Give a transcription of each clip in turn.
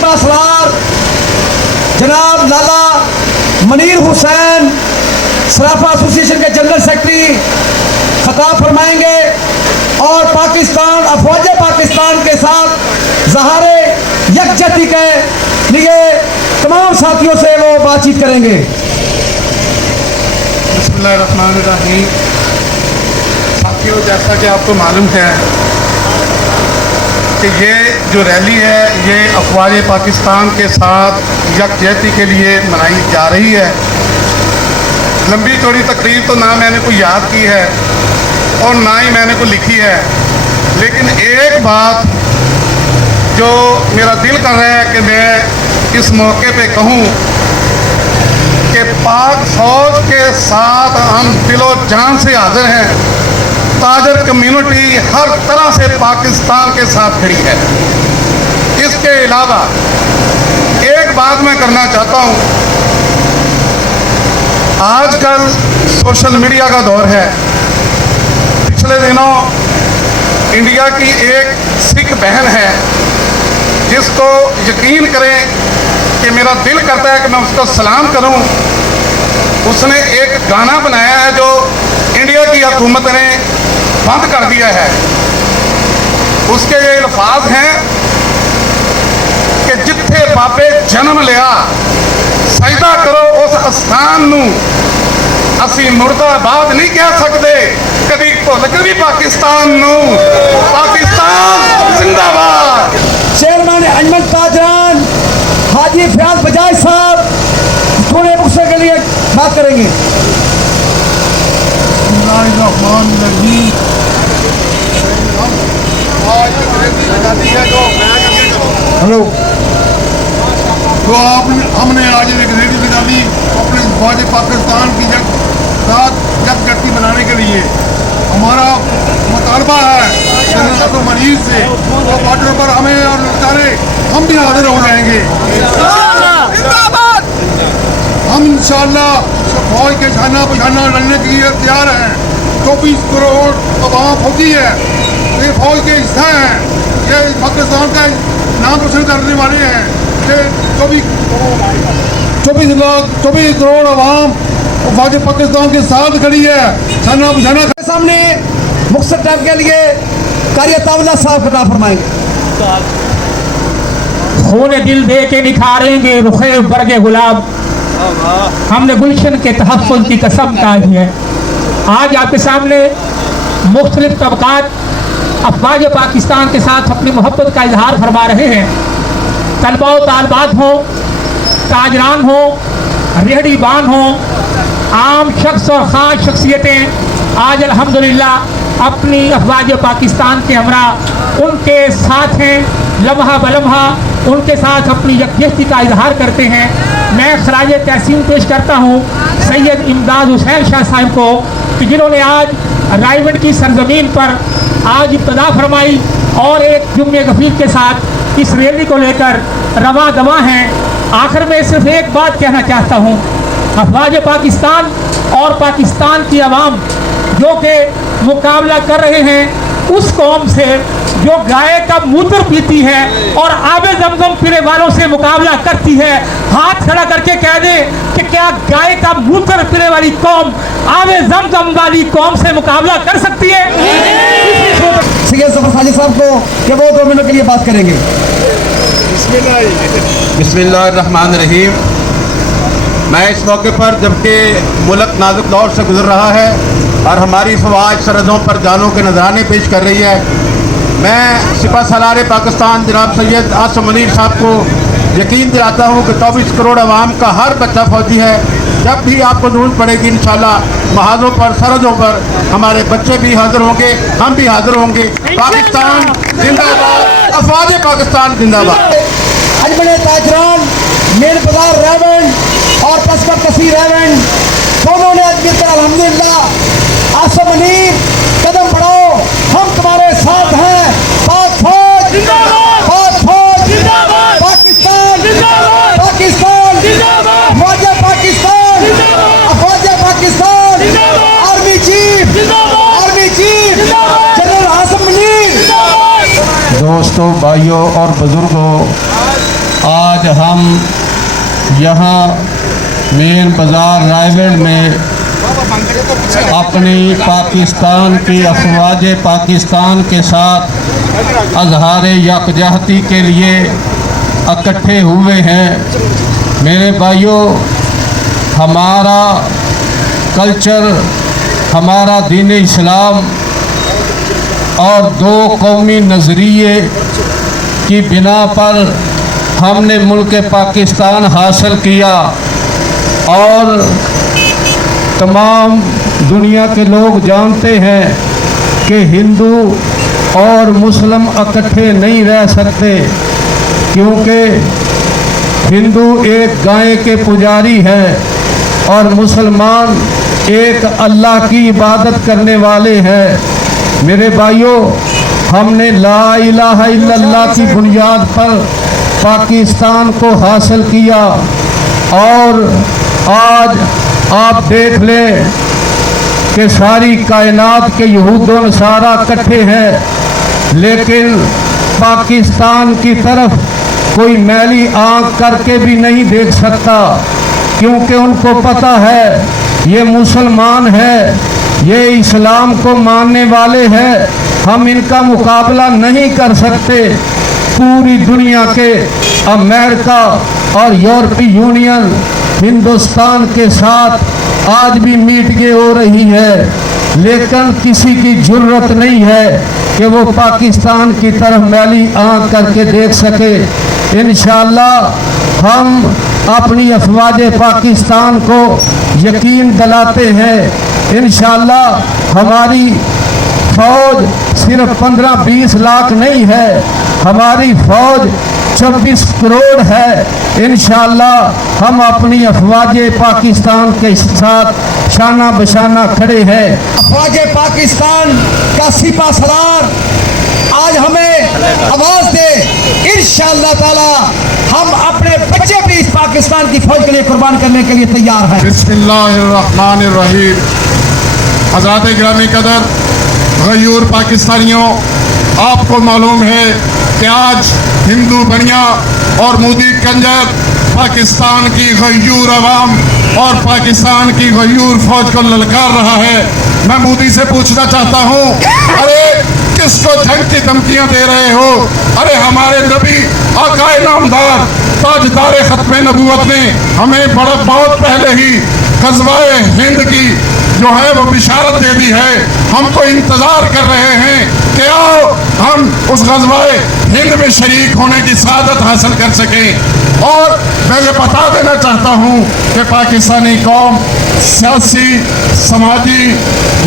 सिपा सलार जनाब लाला मनीर हुसैन सराफा एसोसिएशन के general secretary खिताब फरमाएंगे और पाकिस्तान अफवाज पाकिस्तान के साथ ज़हारे यकजहती के लिए तमाम साथियों से वो बातचीत करेंगे। बिस्मिल्लाहिर्रहमानिर्रहीम। साथियों, जैसा कि आपको मालूम है कि ये जो रैली है ये अफवाज पाकिस्तान के साथ यकजहती के लिए मनाई जा रही है। लंबी चौड़ी तकरीर तो ना मैंने कोई याद की है और ना ही मैंने को लिखी है, लेकिन एक बात जो मेरा दिल कर रहा है कि मैं इस मौके पे कहूँ कि पाक फौज के साथ हम दिलो जान से हाजिर हैं। ताजर कम्युनिटी हर तरह से पाकिस्तान के साथ खड़ी है। इसके अलावा एक बात मैं करना चाहता हूँ, आजकल सोशल मीडिया का दौर है। पिछले दिनों इंडिया की एक सिख बहन है जिसको यकीन करें कि मेरा दिल करता है कि मैं उसको सलाम करूं। उसने एक गाना बनाया है जो इंडिया की हुकूमत ने बंद कर दिया है। उसके ये अल्फाज हैं कि जिथे बाबे जन्म लिया सजदा करो उस स्थान नू, असी मुर्दाबाद नहीं कह सकते कभी भुल के भी पाकिस्तान नू। पाकिस्तान जिंदाबाद। चेयरमैन अंजमन ताजरान हाजी फयाज बजाज साहब थोड़े मुख्तसर के लिए बात करेंगे। हेलो, तो हमने आज एक रैली निकाली अपने फौज पाकिस्तान की साथ यकजहती बनाने के लिए। हमारा मुतालबा है तो मरीज से तो बॉर्डर पर हमें और लुटारे हम भी हाजिर हो जाएंगे। हम इंशाअल्लाह फौज के शाना बशाना लड़ने के लिए तैयार हैं। 24 करोड़ आवाम फौजी है, ये फौज के हिस्सा हैं, ये पाकिस्तान का नाम रोशन करने वाले हैं। ये 24 करोड़ आवाम फौज पाकिस्तान के साथ खड़ी है। शाना बशाना के सामने मुख्तसर टाइम के लिए कारी अताउल्लाह साहब खिताब फरमाएंगे। खून दिल दे के निखारेंगे रुखे बरगे गुलाब, हमने गुलशन के तहफ़्फ़ुज़ की कसम खाई है। आज आपके सामने मुख्तलिफ तबक़ात अफवाज पाकिस्तान के साथ अपनी मोहब्बत का इजहार फरमा रहे हैं। तलबा व तालबात हो, ताजरान हो, रेहड़ीबान हो, आम शख्स और ख़ास शख्सियतें आज अल्हम्दुलिल्लाह अपनी अफवाज पाकिस्तान के हमरा उनके साथ हैं। लम्हा बलम्हा उनके साथ अपनी यकजहती का इजहार करते हैं। मैं खराज तहसीन पेश करता हूँ सैयद इमदाद हुसैन शाह साहब को कि जिन्होंने आज रायगढ़ की सरजमीन पर आज इब्तदा फरमाई और एक जुम्मे गफीर के साथ इस रैली को लेकर रवा दवा हैं। आखिर में सिर्फ एक बात कहना चाहता हूँ, अफवाज पाकिस्तान और पाकिस्तान की आवाम जो कि मुकाबला कर रहे हैं उस कौम से जो गाय का मूत्र पीती है और आबे जमजम पीने वालों से मुकाबला करती है। हाथ खड़ा करके कह दे कि क्या गाय का मूत्र पीने वाली कौम आबे जमजम वाली कौम से मुकाबला कर सकती है? सैयद जफर खालिद साहब को कि वो 2 मिनट के लिए बात करेंगे। बिस्मिल्लाहिर्रहमानिर्रहीम। मैं इस मौके पर जबकि मुल्क नाजुक दौर से गुजर रहा है और हमारी फौज सरहदों पर जानों के नजराने पेश कर रही है, मैं सिपा सलार पाकिस्तान जनाब सैयद आसिम मनीर साहब को यकीन दिलाता हूँ कि 24 करोड़ आवाम का हर बच्चा फौजी है। जब भी आपको जरूरत पड़ेगी इंशाल्लाह महाजों पर सरहदों पर हमारे बच्चे भी हाजिर होंगे, हम भी हाजिर होंगे। पाकिस्तान जिंदाबाद, अफवाज पाकिस्तान जिंदाबाद। अंजमन ताजरान मेन बाजार रेवंड और पसकर कसीर रेवंड दोनों ने मिलकर अल्हम्दुलिल्लाह आसिम मनीर कदम बढ़ाओ हम तुम्हारे साथ हैं। पाक फौज जिंदाबाद, पाक फौज जिंदाबाद, पाकिस्तान जिंदाबाद, पाकिस्तान जिंदाबाद, फौज पाकिस्तान जिंदाबाद, फौज पाकिस्तान जिंदाबाद, आर्मी चीफ जिंदाबाद, आर्मी चीफ जिंदाबाद, जनरल आसिम मनीर जिंदाबाद। दोस्तों, भाइयों और बुजुर्गों, आज हम यहाँ मेन बाज़ार रायगढ़ में अपनी पाकिस्तान की अफवाज पाकिस्तान के साथ अजहार यकजहती के लिए इकट्ठे हुए हैं। मेरे भाइयों, हमारा कल्चर, हमारा दीन इस्लाम और दो कौमी नज़रिए की बिना पर हमने मुल्क पाकिस्तान हासिल किया और तमाम दुनिया के लोग जानते हैं कि हिंदू और मुस्लिम इकट्ठे नहीं रह सकते, क्योंकि हिंदू एक गाय के पुजारी है और मुसलमान एक अल्लाह की इबादत करने वाले हैं। मेरे भाइयों, हमने ला इलाहा इल्लल्लाह की बुनियाद पर पाकिस्तान को हासिल किया और आज आप देख लें कि सारी कायनात के यहूद व नसारा इकट्ठे हैं, लेकिन पाकिस्तान की तरफ कोई मैली आंख करके भी नहीं देख सकता, क्योंकि उनको पता है ये मुसलमान है, ये इस्लाम को मानने वाले हैं, हम इनका मुकाबला नहीं कर सकते। पूरी दुनिया के अमेरिका और यूरोपीय यूनियन हिंदुस्तान के साथ आज भी मीटिंगें हो रही है, लेकिन किसी की जुर्रत नहीं है कि वो पाकिस्तान की तरफ मैली आंख करके देख सके। इंशाअल्लाह हम अपनी अफवाज पाकिस्तान को यकीन दिलाते हैं। इंशाअल्लाह हमारी फौज सिर्फ 15-20 लाख नहीं है, हमारी फौज 26 करोड़ है। इंशाअल्लाह हम अपनी अफवाज पाकिस्तान के साथ शाना बशाना खड़े हैं। अफवाज पाकिस्तान का सिपा सलार आज हमें आवाज दे, इंशाअल्लाह ताला हम अपने बच्चे भी इस पाकिस्तान की फौज के लिए कुर्बान करने के लिए तैयार हैं। बिस्मिल्लाहिर्रहमानिर्रहीम। हज़रात गिरामी कदर गयूर पाकिस्तानियों, आपको मालूम है कि आज हिंदू बनिया और मोदी कंजर पाकिस्तान की गयूर अवाम और पाकिस्तान की गयूर फौज को ललकार रहा है। मैं मोदी से पूछना चाहता हूँ, अरे किसको जंग की धमकियां दे रहे हो? अरे हमारे नबी आकाए नामदार ताजदार खत्मे नबूवत ने हमें बहुत पहले ही ग़ज़वाए हिंद की जो है वो बिशारत दे दी है। हम तो इंतज़ार कर रहे हैं कि आओ हम उस ग़ज़वाए हिंद में शरीक होने की सआदत हासिल कर सकें। और मैं ये बता देना चाहता हूँ कि पाकिस्तानी कौम सियासी, समाजी,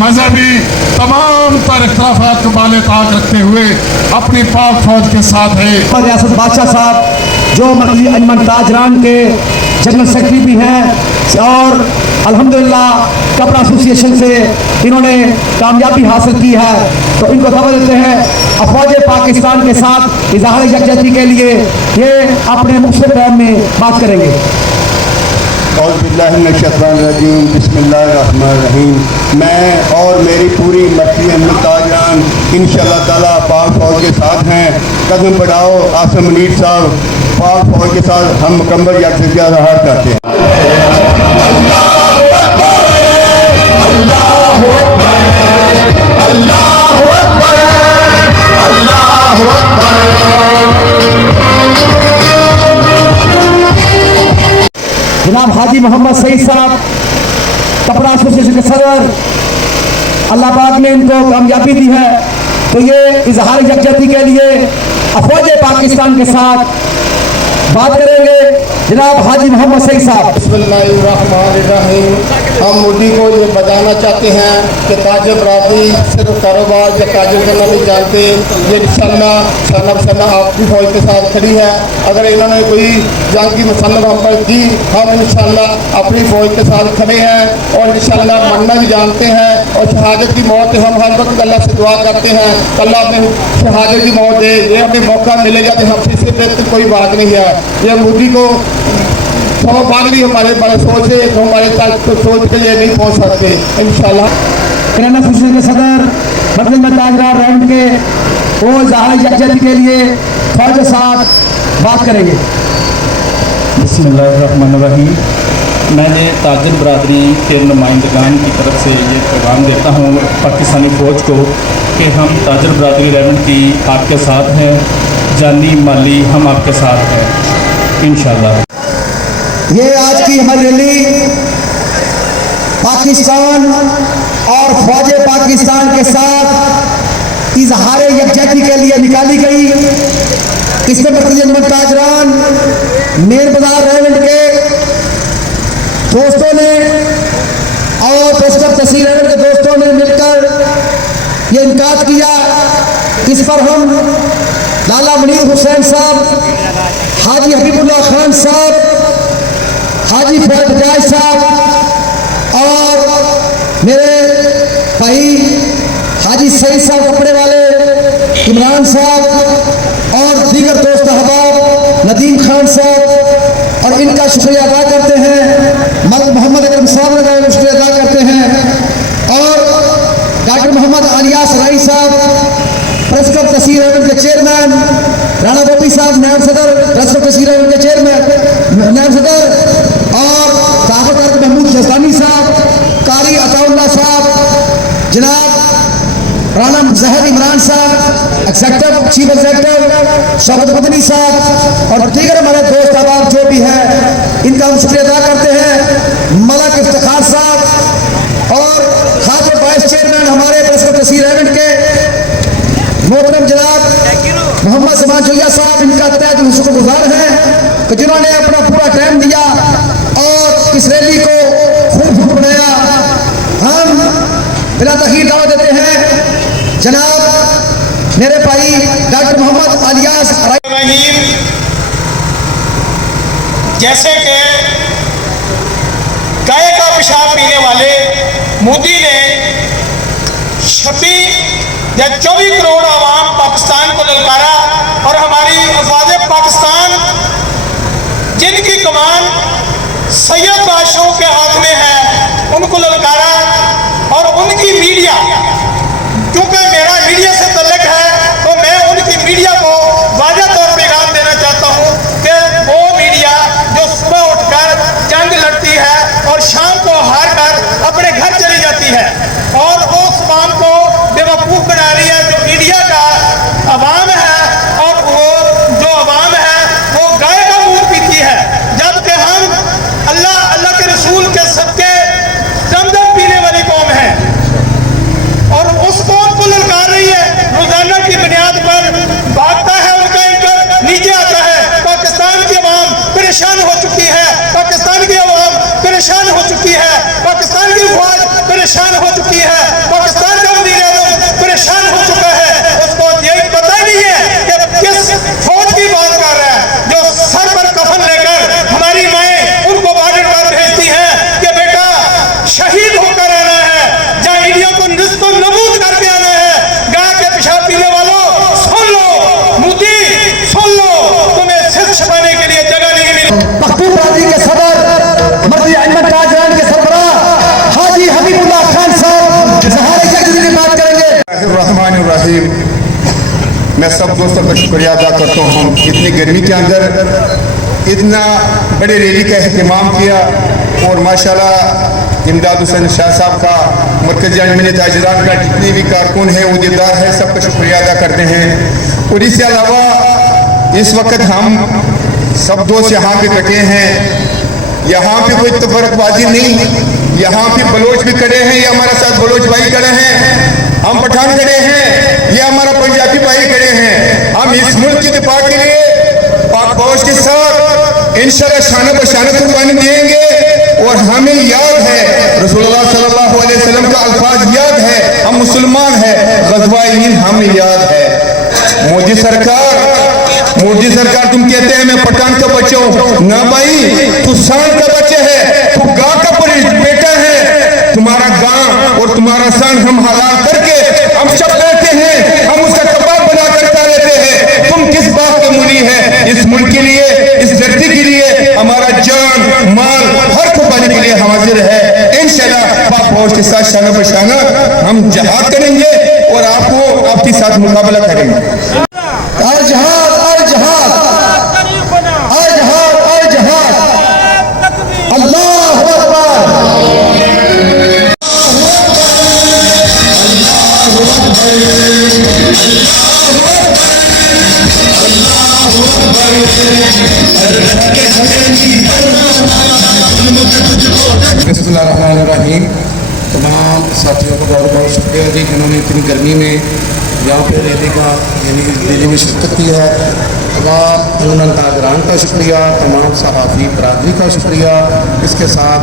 मजहबी तमाम तर इख्तिलाफ़ात को बाले ताक रखते हुए अपनी पाक फौज के साथ है। और रियासत बादशाह साहब जो मरकज़ी अंजुमन ताजरान के जनरल सेक्रेटरी भी हैं और अल्हम्दुलिल्लाह कपड़ा एसोसिएशन से इन्होंने कामयाबी हासिल की है, तो इनको खबर देते हैं अफवाज पाकिस्तान के साथ इज़हार यकजहती के लिए ये अपने मुख्तलिफ बयान में बात करेंगे। औज़ुबिल्लाहिमिनश्शैतानिर्रजीम, बिस्मिल्लाहिर्रहमानिर्रहीम। मैं और मेरी पूरी मर्कज़ी अंजुमन ताजरान इंशाअल्लाह ताला पाक फौज के साथ हैं। कदम बढ़ाओ आसिम मुनीर साहब, पाक फौज के साथ हम मुकम्मल यकजहती का इज़हार करते हैं। जनाब हाजी मोहम्मद सईद साहब कपड़ा एसोसिएशन के सदर, अल्लाह पाक ने इनको कामयाबी दी है, तो ये इजहार यकजहती के लिए अफवाज पाकिस्तान के साथ बात करेंगे। जनाब हाजी मोहम्मद सईद साहब। बिस्मिल्लाहिर्रहमानिर्रहीम। हम मोदी को ये बताना चाहते हैं कि ताज बरादरी सिर्फ कारोबार या ताजर करना नहीं जानते, ये इंशाअल्लाह आपकी फौज के साथ खड़ी है। अगर इन्होंने कोई जंग की मुसल्लम हम पर की, हम इंशाअल्लाह अपनी फौज के साथ खड़े हैं और इंशाअल्लाह मरना भी जानते हैं और शहादत की मौत हम हर वक्त अल्लाह से दुआ करते हैं, अल्लाह अपने शहादत की मौत दे। ये हमें मौका मिलेगा तो हमसे इससे बेहतर कोई बात नहीं है। ये मोदी को तो बाद भी हमारे बड़े सोच है, तो हमारे तक तो सोच के लिए नहीं पहुंच सकते। इंशाअल्लाह किराना एसोसिएशन के सदर मरकज़ में ताजदार रैंड के वो इज़हार यकजहती के लिए फौज के साथ बात करेंगे। बिस्मिल्लाहिर्रहमानिर्रहीम। मैंने ताजर बरादरी के नुमाइंदगान की तरफ से ये पैगाम देता हूँ पाकिस्तानी फ़ौज को कि हम ताजर बरादरी रेवंड की आपके साथ हैं, जानी माली हम आपके साथ हैं इंशाअल्लाह। ये आज की हमारी रैली पाकिस्तान और फौज पाकिस्तान के साथ इजहार यकजहती के लिए निकाली गई। इसमें मरकज़ी अंजुमन ताजरान मेन बाजार रेवंड के दोस्तों ने और प्रेसिडेंट तहसील रेवंड के दोस्तों ने मिलकर ये इनकाद किया। इस पर हम लाला मुनीर हुसैन साहब, हाजी हबीबुल्लाह खान साहब, हाजी फैज बजाज साहब और मेरे भाई हाजी सईद साहब कपड़े वाले, इमरान साहब और दीगर दोस्त अहबाब, नदीम खान साहब और इनका शुक्रिया अदा करते हैं। मोहम्मद अकरम साहब का शुक्रिया अदा करते हैं और डॉक्टर मोहम्मद अलियास राई साहब, प्रेस क्लब तहसील रेवंड के चेयरमैन, राणा बोपी साहब नायब सदर प्रेस क्लब तहसील रेवंड के चेयरमैन नायब सदर और साहब महमूद शहजानी साहब, कारी अताउल्लाह साहब, जनाब राना जहर इमरान साहब, executive chief executive Shaukat Madani साहब और दीगर हमारे दोस्त अहबाब जो भी हैं, इनका हम शुक्रिया अदा करते हैं। मलक इफ्तिखार साहब और खास वाइस चेयरमैन हमारे प्रेस क्लब तहसील रेवंड के मोहतरम जनाब मोहम्मद समान जोया साहब, इनका तहे दिल से शुक्रगुजार हैं कि जिन्होंने अपना पूरा टाइम दिया और इस रैली को खूब बनाया। हम बिला तखीर दावा देते हैं जनाब मेरे भाई डॉक्टर मोहम्मद अलियास रहीम। जैसे कि गाय का पेशाब पीने वाले मोदी ने 26 या 24 करोड़ आवाम पाकिस्तान को ललकारा और हमारी आज़ाद पाकिस्तान जिनकी कमान सैयद बादशाहों के हाथ में है उनको ललकारा और उनकी मीडिया, क्योंकि मेरा मीडिया से तल्लुक है तो मैं उनकी मीडिया को वाज़ेह तौर पर पैगाम देना चाहता हूँ कि वो मीडिया जो सुबह उठकर जंग लड़ती है और शाम को हार कर अपने घर चली जाती है और उस काम को बेवकूफ़ बना रही है। जो मीडिया का अवाम है और वो जो अवाम है वो गाय का मुँह पीती है, जबकि हम अल्लाह के रसूल के सदके दमदम पीने वाली कौम है और उस कौम को ललकार रही है। रोजाना की बुनियाद पर भागता है उनका इनकम नीचे आता है। पाकिस्तान की अवाम परेशान हो चुकी है, पाकिस्तान की अवाम परेशान हो चुकी है, पाकिस्तान की फौज परेशान हो चुकी है, पाकिस्तान का वज़ीर-ए-आज़म परेशान हो चुका है। उसको यही पता ही नहीं है कि किस फौज की बात कर रहा है जो सर पर कफन लेकर हमारी माएँ उनको बॉर्डर पर भेजती हैं कि बेटा शहीद होकर आना है, जहाँ इंडिया को निस्तो नबूद करके आना है। गाय के पेशाब पीने वालों सुन लो, मोदी सुन लो, तुम्हें सिर छुपाने के लिए जगह नहीं मिली। पख्तून बरादरी के सदर मरकज़ी अंजुमन ताजरान के सरबराह हाजी हबीबुल्लाह खान साहब इजहार यकजहती की बात करेंगे। रहमानिर्रहीम। मैं सब दोस्तों का शुक्रिया अदा करता हूँ। इतनी गर्मी के अंदर इतना बड़े रैली का अहतमाम किया और माशाल्लाह इमदाद हुसैन शाह साहब का, मरकज़ी अंजुमन ताजरान का जितने भी कारकुन है उहदेदार है सबका शुक्रिया अदा करते हैं। और इसके अलावा इस वक्त हम सब दोस्त यहाँ पे इकट्ठे हैं, यहाँ पे कोई तफरकबाजी नहीं, यहाँ पे बलोच भी खड़े हैं, ये हमारे साथ बलोच भाई खड़े हैं, हम पठान खड़े हैं, ये हमारा पंजाबी भाई खड़े हैं। हम इस मुल्क की दिफा के लिए पाक फौज के साथ इंशाअल्लाह शान बशान कुर्बानी देंगे। और हमें याद है रसूलुल्लाह सल्लल्लाहु अलैहि वसल्लम का अल्फाज याद है, हम मुसलमान हैं, ग़ज़वा-ए हिंद हमें याद है। मोदी सरकार तुम कहते हैं मैं पठान का बच्चा हूँ, ना भाई तू शान का बच्चा है, तू गाँव का बेटा है। तुम्हारा गाँव और तुम्हारा शान हम हलाल करके हम सब रहते हैं, हम उसका कबाब बना करता रहते हैं। तुम किस बात के मुनी है? इस मुल्क के लिए, इस धरती के लिए हमारा जान माल हर कुर्बानी के लिए हाजिर है। इंशाअल्लाह पाक फौज के साथ शाना बशाना हम जहाद करेंगे और आपको आपके साथ मुकाबला करेंगे। जहाद जहाद जहाद जहाद बिस्मिल्लाहिर्रहमानिर्रहीम। तमाम साथियों का बहुत बहुत शुक्रिया जी जिन्होंने इतनी गर्मी में यहाँ पे रैली का यानी रैली में शिरकत की है। तमाम उमन ताजरान का शुक्रिया, तमाम सहाफ़ी बरादरी का शुक्रिया। इसके साथ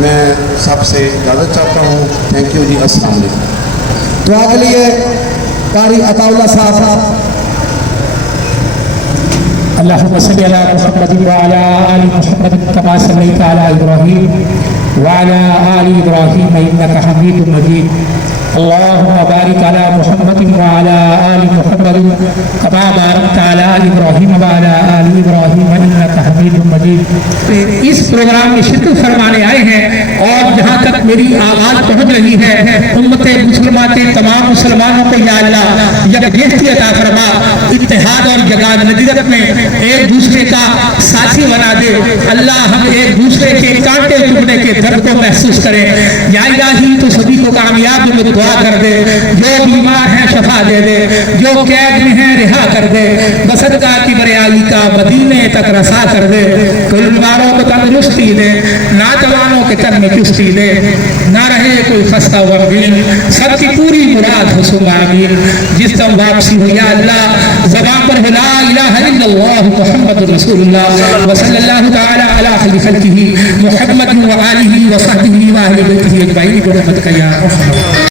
मैं सबसे इजाज़त चाहता हूँ। थैंक यू जी, अस्सलाम वालेकुम। दुआ के लिए कारी अताउल्लाह साहब। अल्लाहुम्मा सल्लि अला मुहम्मद व अला आलि मुहम्मद कमा सल्लैता अला इब्राहीम व अला आलि इब्राहीम इन्नका हमीदुम मजीद। अल्लाहुम्मा बारिक अला मुहम्मद व अला आलि मुहम्मद कमा बारकता अला इब्राहीम व अला आलि इब्राहीम इन्नका हमीदुम मजीद। इस प्रोग्राम में शिरकत फरमाने आए हैं और जहाँ तक मेरी आवाज़ पहुँच रही है, उम्मत मुसलमान के तमाम मुसलमानों को या अल्लाह यकजहती अता फरमा, इत्तेहाद और जगानदियत में एक दूसरे का साथी बना दे। अल्लाह हम एक दूसरे के कांटे चुभने के दर्द को महसूस करें। या इलाही तो सभी को कामयाब में दुआ कर दे, जो बीमार है शफा दे दे, जो कैद में है रिहा कर दे, बसदका की बरियाली का मदीने तक रसा कर दे। कुल बीमारों को तंदुरुस्ती दे, नौजवानों के तन में चुस्ती दे, ना रहे कोई खस्ता गमगीन, सबकी पूरी मुराद हो सुमामीन। जिस तम वापसी हो या अल्लाह ज़बान पर ला इलाहा इल्लल्लाह मुहम्मदुर रसूलुल्लाह व सल्लल्लाहु तआला अला खैरि खल्किही मुहम्मद व आलिही व सहबिही व अहले बैतिही अजमईन।